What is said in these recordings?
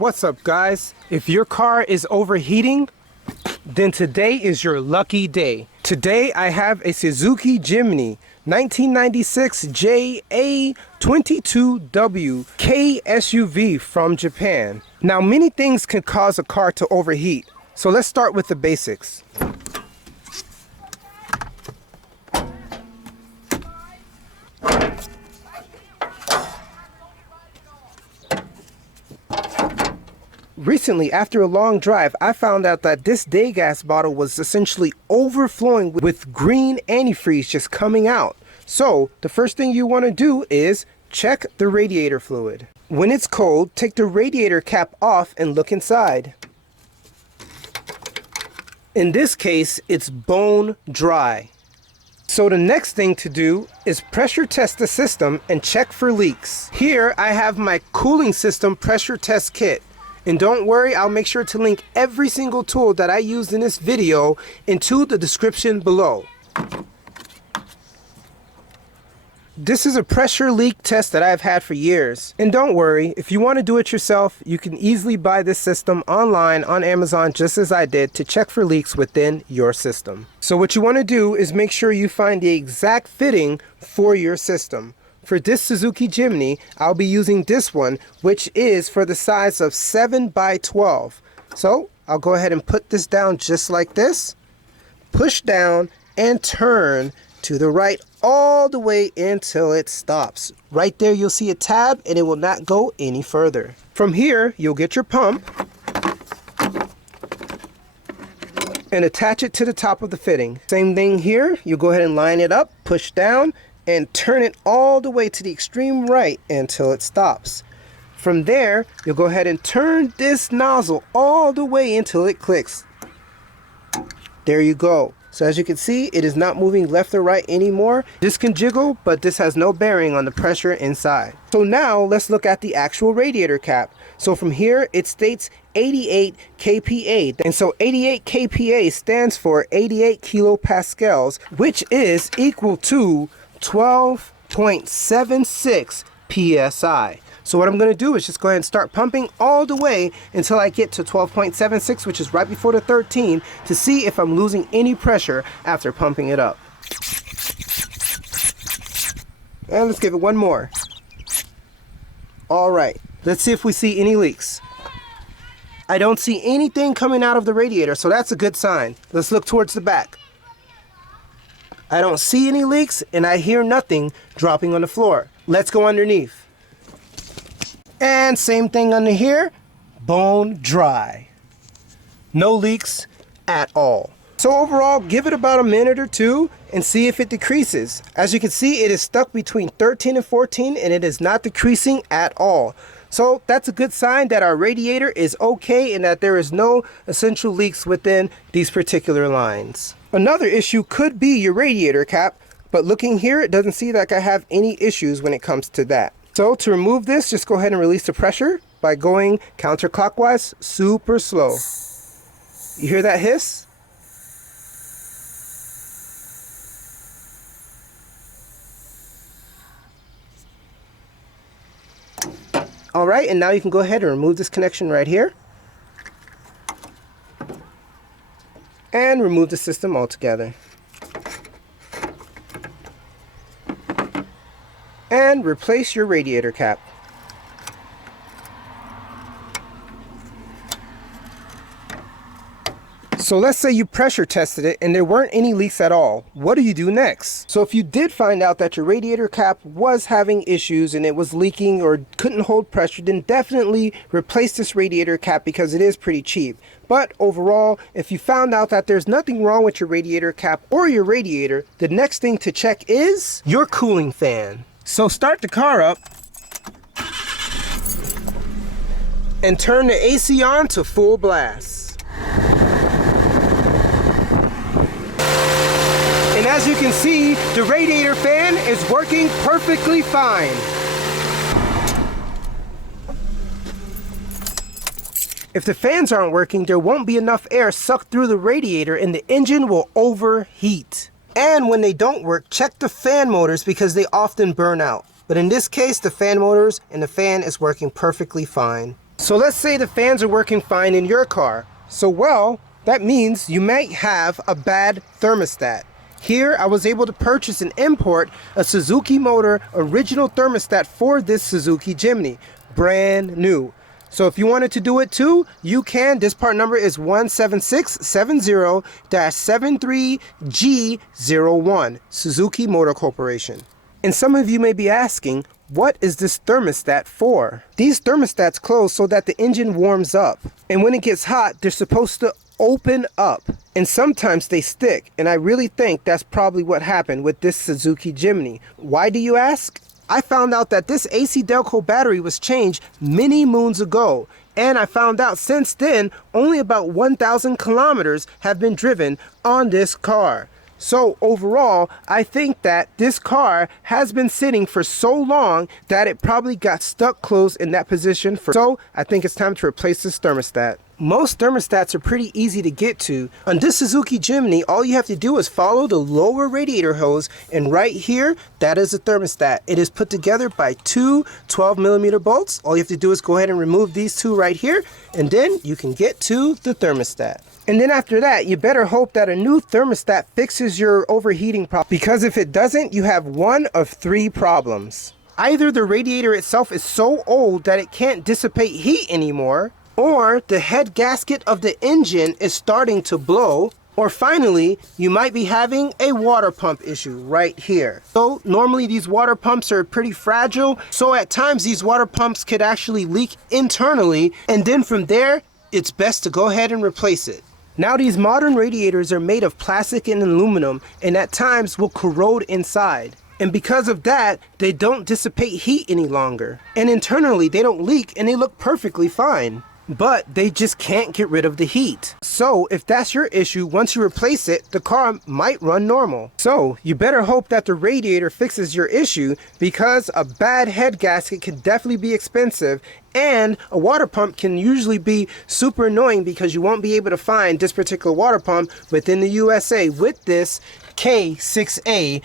What's up, guys? If your car is overheating, then today is your lucky day. Today I have a Suzuki Jimny 1996 JA22W K SUV from Japan. Now, many things can cause a car to overheat, so let's start with the basics. Recently, after a long drive, I found out that this day gas bottle was essentially overflowing with green antifreeze just coming out. So, the first thing you want to do is check the radiator fluid. When it's cold, take the radiator cap off and look inside. In this case, it's bone dry. So the next thing to do is pressure test the system and check for leaks. Here, I have my cooling system pressure test kit. And don't worry, I'll make sure to link every single tool that I used in this video into the description below. This is a pressure leak test that I've had for years. And don't worry, if you want to do it yourself, you can easily buy this system online on Amazon just as I did to check for leaks within your system. So what you want to do is make sure you find the exact fitting for your system. For this Suzuki Jimny, I'll be using this one, which is for the size of 7x12. So I'll go ahead and put this down just like this, push down and turn to the right all the way until it stops. Right there you'll see a tab and it will not go any further. From here, you'll get your pump and attach it to the top of the fitting. Same thing here, you'll go ahead and line it up, push down, and turn it all the way to the extreme right until it stops. From there, you'll go ahead and turn this nozzle all the way until it clicks. There you go. So as you can see, it is not moving left or right anymore. This can jiggle, but this has no bearing on the pressure inside. So now let's look at the actual radiator cap. So from here, it states 88 kPa. And so 88 kPa stands for 88 kilopascals, which is equal to 12.76 psi. So what I'm going to do is just go ahead and start pumping all the way until I get to 12.76, which is right before the 13, to see if I'm losing any pressure after pumping it up. And let's give it one more. All right, let's see if we see any leaks. I don't see anything coming out of the radiator, so that's a good sign. Let's look towards the back. I don't see any leaks and I hear nothing dropping on the floor. Let's go underneath. And same thing under here, bone dry. No leaks at all. So overall, give it about a minute or two and see if it decreases. As you can see, it is stuck between 13 and 14 and it is not decreasing at all. So that's a good sign that our radiator is okay and that there is no essential leaks within these particular lines. Another issue could be your radiator cap, but looking here, it doesn't seem like I have any issues when it comes to that. So to remove this, just go ahead and release the pressure by going counterclockwise, super slow. You hear that hiss? All right, and now you can go ahead and remove this connection right here. And remove the system altogether. And replace your radiator cap. So let's say you pressure tested it and there weren't any leaks at all. What do you do next? So if you did find out that your radiator cap was having issues and it was leaking or couldn't hold pressure, then definitely replace this radiator cap because it is pretty cheap. But overall, if you found out that there's nothing wrong with your radiator cap or your radiator, the next thing to check is your cooling fan. So start the car up and turn the AC on to full blast. And as you can see, the radiator fan is working perfectly fine. If the fans aren't working, there won't be enough air sucked through the radiator and the engine will overheat. And when they don't work, check the fan motors because they often burn out. But in this case, the fan motors and the fan is working perfectly fine. So let's say the fans are working fine in your car. So well, that means you might have a bad thermostat. Here I was able to purchase and import a Suzuki motor original thermostat for this Suzuki Jimny, brand new. So if you wanted to do it too, you can. This part number is 17670-73G01, Suzuki Motor Corporation. And some of you may be asking, what is this thermostat for? These thermostats close so that the engine warms up. And when it gets hot, they're supposed to open up. And sometimes they stick. And I really think that's probably what happened with this Suzuki Jimny. Why do you ask? I found out that this AC Delco battery was changed many moons ago. And I found out since then, only about 1,000 kilometers have been driven on this car. So overall, I think that this car has been sitting for so long that it probably got stuck closed in that position. So I think it's time to replace this thermostat. Most thermostats are pretty easy to get to. On this Suzuki Jimny, all you have to do is follow the lower radiator hose, and right here, that is a thermostat. It is put together by two 12mm bolts. All you have to do is go ahead and remove these two right here, and then you can get to the thermostat. And then after that, you better hope that a new thermostat fixes your overheating problem, because if it doesn't, you have one of three problems. Either the radiator itself is so old that it can't dissipate heat anymore, or the head gasket of the engine is starting to blow, or finally, you might be having a water pump issue right here. So normally these water pumps are pretty fragile, so at times these water pumps could actually leak internally, and then from there, it's best to go ahead and replace it. Now these modern radiators are made of plastic and aluminum, and at times will corrode inside. And because of that, they don't dissipate heat any longer. And internally, they don't leak and they look perfectly fine. But they just can't get rid of the heat. So if that's your issue, once you replace it, the car might run normal. So you better hope that the radiator fixes your issue, because a bad head gasket can definitely be expensive, and a water pump can usually be super annoying because you won't be able to find this particular water pump within the USA with this K6A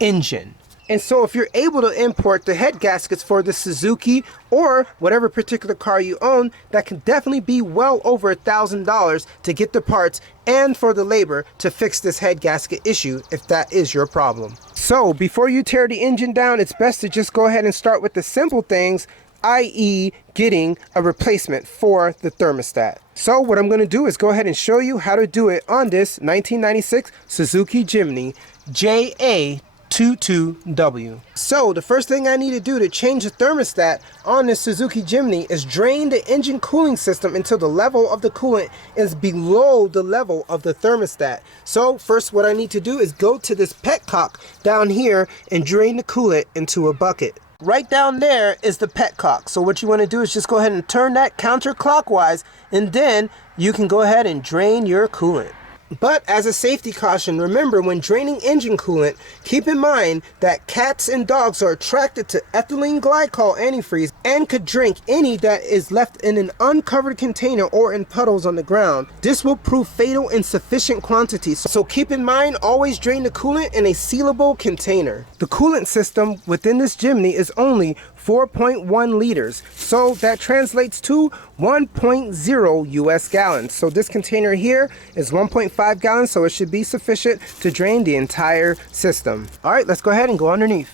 engine. And so if you're able to import the head gaskets for the Suzuki or whatever particular car you own, that can definitely be well over $1,000 to get the parts and for the labor to fix this head gasket issue if that is your problem. So before you tear the engine down, it's best to just go ahead and start with the simple things, i.e. getting a replacement for the thermostat. So what I'm going to do is go ahead and show you how to do it on this 1996 Suzuki Jimny JA22W. So the first thing I need to do to change the thermostat on this Suzuki Jimny is drain the engine cooling system until the level of the coolant is below the level of the thermostat. So first what I need to do is go to this petcock down here and drain the coolant into a bucket. Right down there is the petcock. So what you want to do is just go ahead and turn that counterclockwise, and then you can go ahead and drain your coolant. But as a safety caution, remember when draining engine coolant, keep in mind that cats and dogs are attracted to ethylene glycol antifreeze and could drink any that is left in an uncovered container or in puddles on the ground. This will prove fatal in sufficient quantities. So keep in mind, always drain the coolant in a sealable container. The coolant system within this Jimny is only 4.1 liters, so that translates to 1.0 US gallons. So this container here is 1.5 gallons, so it should be sufficient to drain the entire system. All right, let's go ahead and go underneath.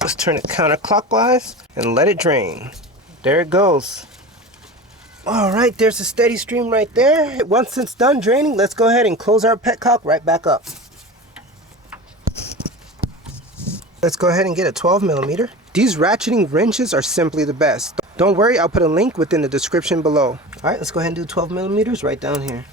Let's turn it counterclockwise and let it drain. There it goes. All right, there's a steady stream right there. Once it's done draining, let's go ahead and close our petcock right back up. Let's go ahead and get a 12mm. These ratcheting wrenches are simply the best. Don't worry, I'll put a link within the description below. All right, let's go ahead and do 12mm right down here.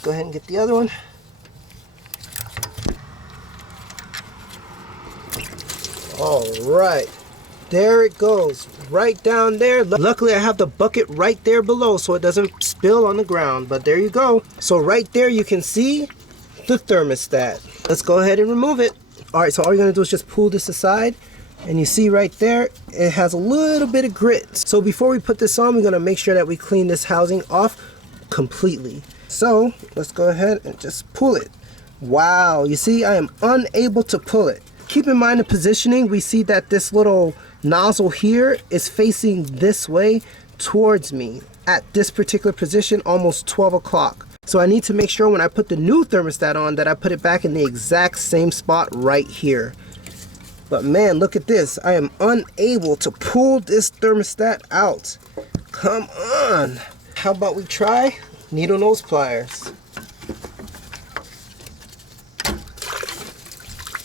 Go ahead and get the other one. All right. There it goes, right down there. Luckily I have the bucket right there below so it doesn't spill on the ground, but there you go. So right there you can see the thermostat. Let's go ahead and remove it. All right, so all you're gonna do is just pull this aside, and you see right there, it has a little bit of grit. So before we put this on, we're gonna make sure that we clean this housing off completely. So let's go ahead and just pull it. Wow, you see, I am unable to pull it. Keep in mind the positioning. We see that this little nozzle here is facing this way towards me at this particular position, almost 12 o'clock. So I need to make sure when I put the new thermostat on that I put it back in the exact same spot right here. But man, look at this. I am unable to pull this thermostat out. Come on. How about we try needle nose pliers?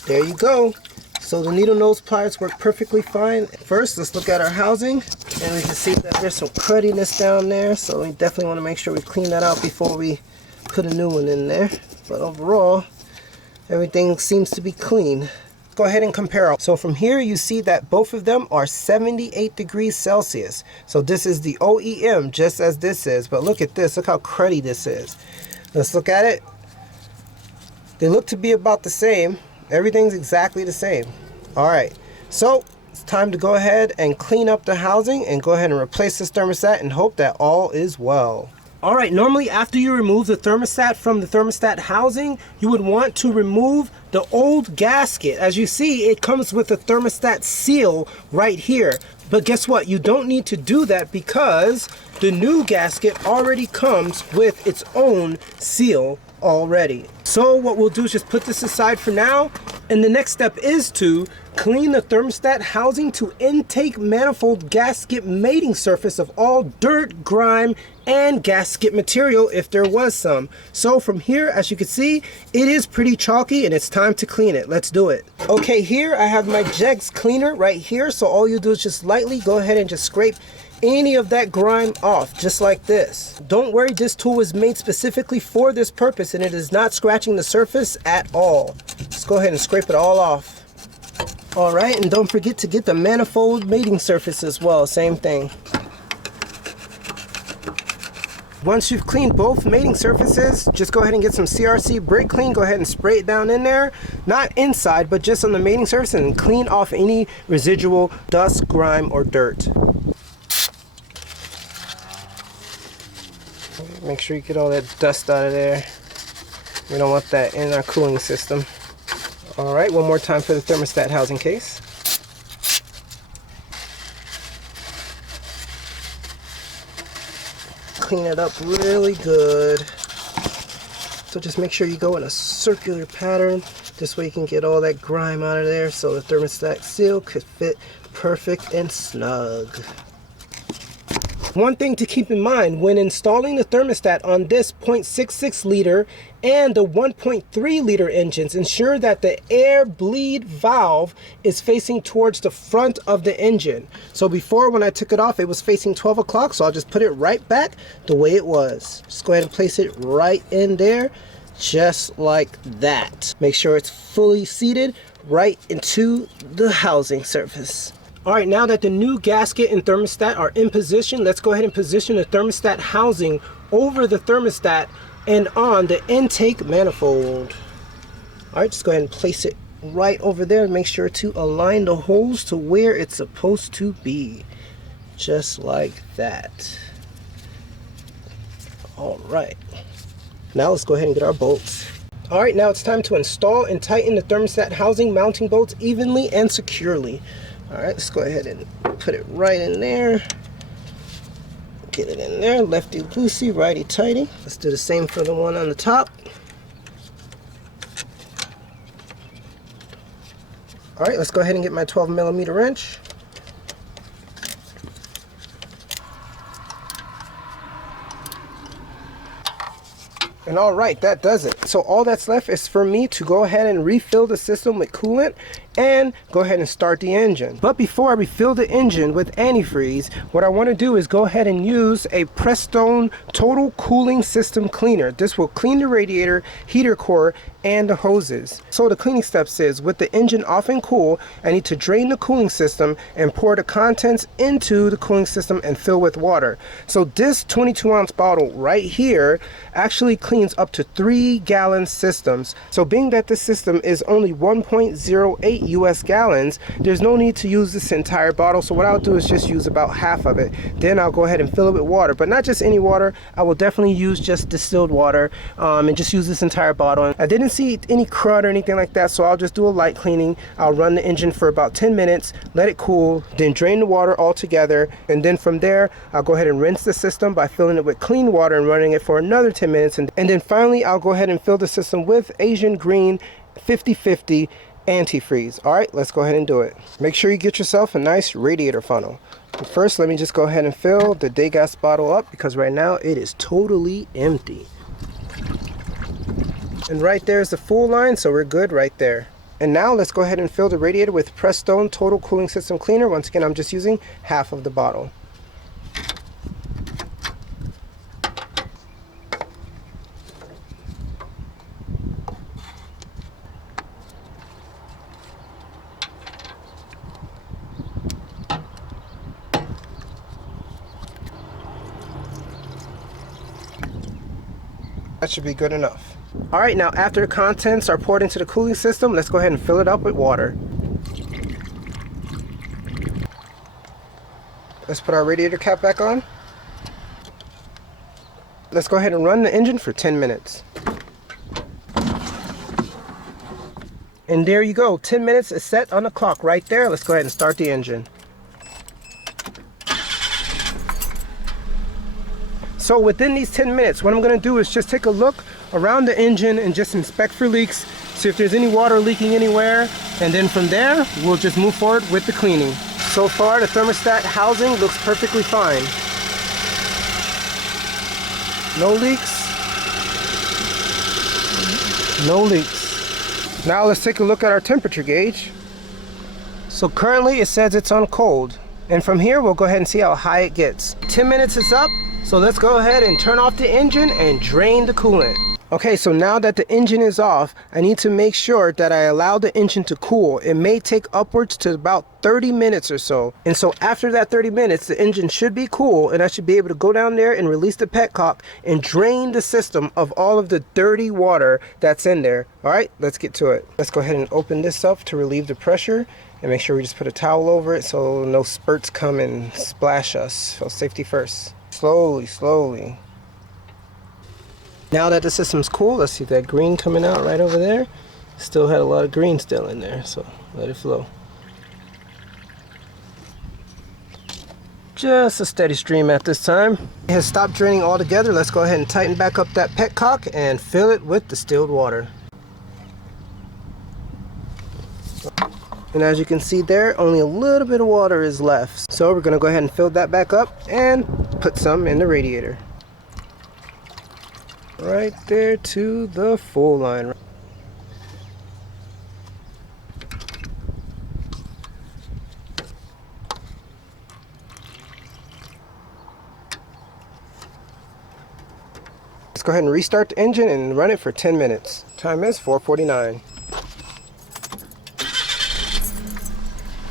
There you go. So the needle nose pliers work perfectly fine. First, let's look at our housing, and we can see that there's some crudiness down there. So we definitely want to make sure we clean that out before we put a new one in there. But overall, everything seems to be clean. Go ahead and compare. So from here, you see that both of them are 78 degrees Celsius. So this is the OEM, just as this is. But look at this. Look how cruddy this is. Let's look at it. They look to be about the same. Everything's exactly the same. All right, so it's time to go ahead and clean up the housing and go ahead and replace this thermostat and hope that all is well. All right, normally after you remove the thermostat from the thermostat housing, you would want to remove the old gasket. As you see, it comes with a thermostat seal right here. But guess what? You don't need to do that because the new gasket already comes with its own seal already. So what we'll do is just put this aside for now, and the next step is to clean the thermostat housing to intake manifold gasket mating surface of all dirt, grime, and gasket material if there was some. So from here, as you can see, it is pretty chalky and it's time to clean it. Let's do it. Okay, here I have my Jegs cleaner right here. So all you do is just lightly go ahead and just scrape any of that grime off, just like this. Don't worry, this tool was made specifically for this purpose and it is not scratching the surface at all. Just go ahead and scrape it all off. All right, and don't forget to get the manifold mating surface as well, same thing. Once you've cleaned both mating surfaces, just go ahead and get some CRC brake clean. Go ahead and spray it down in there, not inside, but just on the mating surface, and clean off any residual dust, grime, or dirt. Make sure you get all that dust out of there. We don't want that in our cooling system. All right, one more time for the thermostat housing case. Clean it up really good. So just make sure you go in a circular pattern. This way you can get all that grime out of there so the thermostat seal could fit perfect and snug. One thing to keep in mind when installing the thermostat on this 0.66 liter and the 1.3 liter engines, ensure that the air bleed valve is facing towards the front of the engine. So before, when I took it off, it was facing 12 o'clock, so I'll just put it right back the way it was. Just go ahead and place it right in there, just like that. Make sure it's fully seated right into the housing surface. All right, now that the new gasket and thermostat are in position, let's go ahead and position the thermostat housing over the thermostat and on the intake manifold. All right, just go ahead and place it right over there and make sure to align the holes to where it's supposed to be. Just like that. All right, now let's go ahead and get our bolts. All right, now it's time to install and tighten the thermostat housing mounting bolts evenly and securely. All right, let's go ahead and put it right in there. Get it in there, lefty loosey, righty tighty. Let's do the same for the one on the top. All right, let's go ahead and get my 12mm wrench. And all right, that does it. So all that's left is for me to go ahead and refill the system with coolant and go ahead and start the engine. But before I refill the engine with antifreeze, what I want to do is go ahead and use a Prestone Total Cooling System Cleaner. This will clean the radiator, heater core, and the hoses. So the cleaning steps is, with the engine off and cool, I need to drain the cooling system and pour the contents into the cooling system and fill with water. So this 22-ounce bottle right here actually cleans cleans up to 3-gallon systems. So being that this system is only 1.08 US gallons, there's no need to use this entire bottle. So what I'll do is just use about half of it. Then I'll go ahead and fill it with water, but not just any water. I will definitely use just distilled water and just use this entire bottle. I didn't see any crud or anything like that, so I'll just do a light cleaning. I'll run the engine for about 10 minutes, let it cool, then drain the water all together, and then from there I'll go ahead and rinse the system by filling it with clean water and running it for another 10 minutes, and then finally I'll go ahead and fill the system with Asian green 50/50 antifreeze. Alright, let's go ahead and do it. Make sure you get yourself a nice radiator funnel. But first, let me just go ahead and fill the day gas bottle up, because right now it is totally empty. And right there is the full line, so we're good right there. And now let's go ahead and fill the radiator with Prestone Total Cooling System Cleaner. Once again, I'm just using half of the bottle. That should be good enough. Alright, now after the contents are poured into the cooling system, let's go ahead and fill it up with water. Let's put our radiator cap back on. Let's go ahead and run the engine for 10 minutes. And there you go, 10 minutes is set on the clock right there. Let's go ahead and start the engine. So within these 10 minutes, what I'm going to do is just take a look around the engine and just inspect for leaks, see if there's any water leaking anywhere, and then from there, we'll just move forward with the cleaning. So far, the thermostat housing looks perfectly fine. No leaks. No leaks. Now let's take a look at our temperature gauge. So currently it says it's on cold. And from here, we'll go ahead and see how high it gets. 10 minutes is up. So let's go ahead and turn off the engine and drain the coolant. Okay, so now that the engine is off, I need to make sure that I allow the engine to cool. It may take upwards to about 30 minutes or so. And so after that 30 minutes, the engine should be cool, and I should be able to go down there and release the petcock and drain the system of all of the dirty water that's in there. All right, let's get to it. Let's go ahead and open this up to relieve the pressure, and make sure we just put a towel over it so no spurts come and splash us. So safety first. Slowly, slowly. Now that the system's cool, let's see that green coming out right over there. Still had a lot of green still in there, so let it flow. Just a steady stream at this time. It has stopped draining altogether. Let's go ahead and tighten back up that petcock and fill it with distilled water. And as you can see there, only a little bit of water is left. So we're going to go ahead and fill that back up and put some in the radiator. Right there to the full line. Let's go ahead and restart the engine and run it for 10 minutes. Time is 4:49.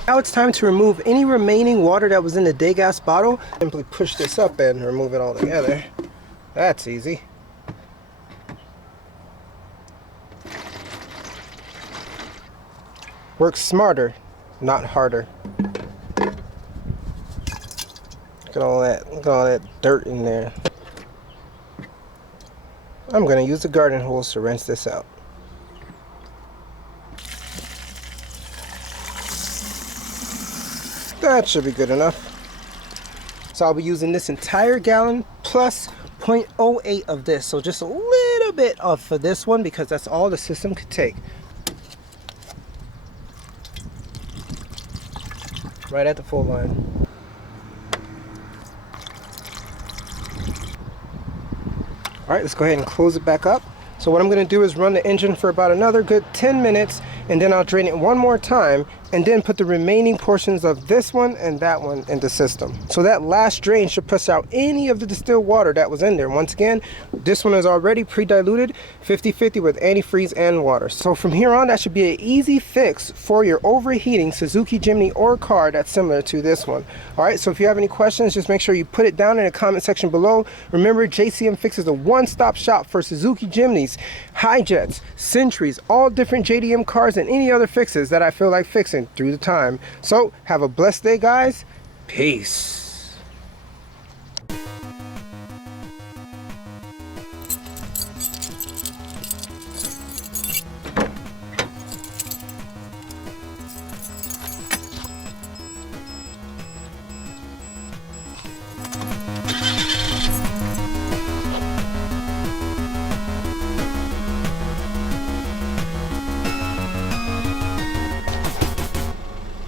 Now it's time to remove any remaining water that was in the day gas bottle. Simply push this up and remove it all together. That's easy. Work smarter, not harder. Look at all that dirt in there. I'm going to use the garden hose to rinse this out. That should be good enough. So I'll be using this entire gallon plus 0.08 of this. So just a little bit of for this one, because that's all the system could take. Right at the full line. Alright, let's go ahead and close it back up. So what I'm going to do is run the engine for about another good 10 minutes and then I'll drain it one more time, and then put the remaining portions of this one and that one in the system. So that last drain should push out any of the distilled water that was in there. Once again, this one is already pre-diluted 50-50 with antifreeze and water. So from here on, that should be an easy fix for your overheating Suzuki Jimny or car that's similar to this one. All right, so if you have any questions, just make sure you put it down in the comment section below. Remember, JCM Fix is a one-stop shop for Suzuki Jimnys, Hi-Jets, Centuries, all different JDM cars, and any other fixes that I feel like fixing through the time. So have a blessed day, guys. Peace.